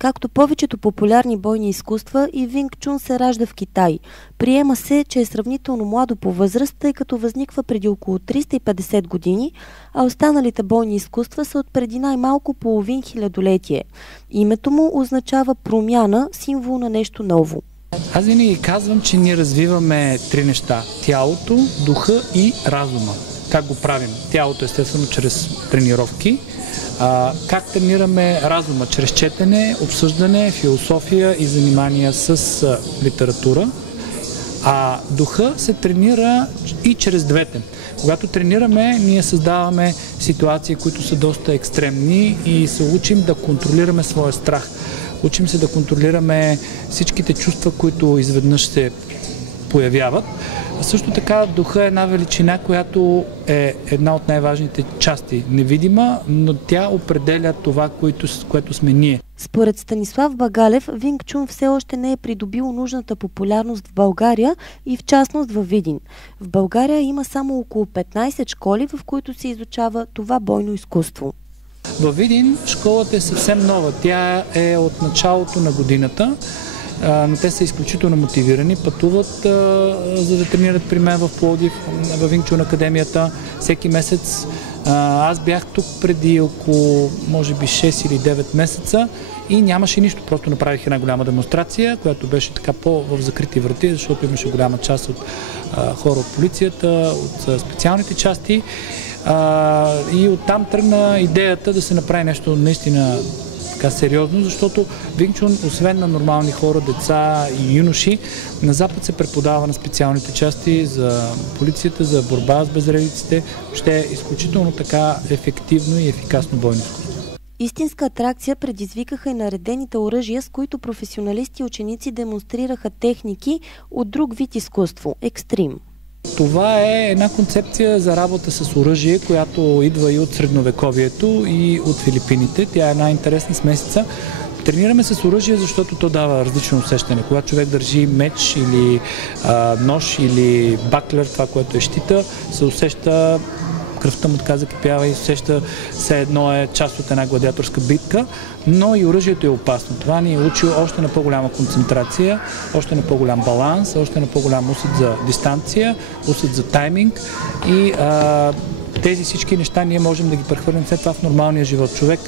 Както повечето популярни бойни изкуства, и Винг Чун се ражда в Китай. Приема се, че е сравнително младо по възраст, тъй като възниква преди около 350 години, а останалите бойни изкуства са от преди най-малко половин хилядолетие. Името му означава промяна, символ на нещо ново. Аз винаги казвам, че ние развиваме три неща – тялото, духа и разума. Как го правим? Тялото естествено чрез тренировки. Как тренираме разума? Чрез четене, обсъждане, философия и занимания с литература. А духа се тренира и чрез двете. Когато тренираме, ние създаваме ситуации, които са доста екстремни и се учим да контролираме своя страх. Учим се да контролираме всичките чувства, които изведнъж се появяват. Също така духа е една величина, която е една от най-важните части. Невидима, но тя определя това, което сме ние. Според Станислав Багалев, Винг Чун все още не е придобил нужната популярност в България и в частност във Видин. В България има само около 15 школи, в които се изучава това бойно изкуство. Във Видин школата е съвсем нова. Тя е от началото на годината, но те са изключително мотивирани, пътуват за да тренират при мен в Пловдив, във Винг Чун академията всеки месец. Аз бях тук преди около, може би 6 или 9 месеца и нямаше нищо. Просто направих една голяма демонстрация, която беше така в закрити врати, защото имаше голяма част от хора от полицията, от специалните части. И оттам тръгна идеята да се направи нещо наистина така сериозно, защото Винг Чун, освен на нормални хора, деца и юноши, на Запад се преподава на специалните части за полицията, за борба с безредиците. Ще е изключително така ефективно и ефикасно бойно изкуство. Истинска атракция предизвикаха и наредените оръжия, с които професионалисти и ученици демонстрираха техники от друг вид изкуство – екстрим. Това е една концепция за работа с оръжие, която идва и от средновековието, и от Филипините. Тя е една интересна смесица. Тренираме с оръжие, защото то дава различно усещане. Когато човек държи меч или нож или баклер, това, което е щита, се усеща, кръвта му така закипява и усеща все едно е част от една гладиаторска битка, но и оръжието е опасно. Това ни е учило още на по-голяма концентрация, още на по-голям баланс, още на по-голям усет за дистанция, усет за тайминг и тези всички неща ние можем да ги прехвърлим след това в нормалния живот. Човек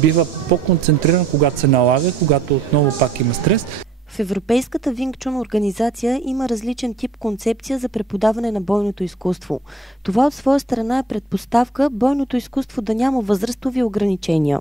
бива по-концентриран, когато се налага, когато отново пак има стрес. В Европейската Винг Чун организация има различен тип концепция за преподаване на бойното изкуство. Това от своя страна е предпоставка бойното изкуство да няма възрастови ограничения.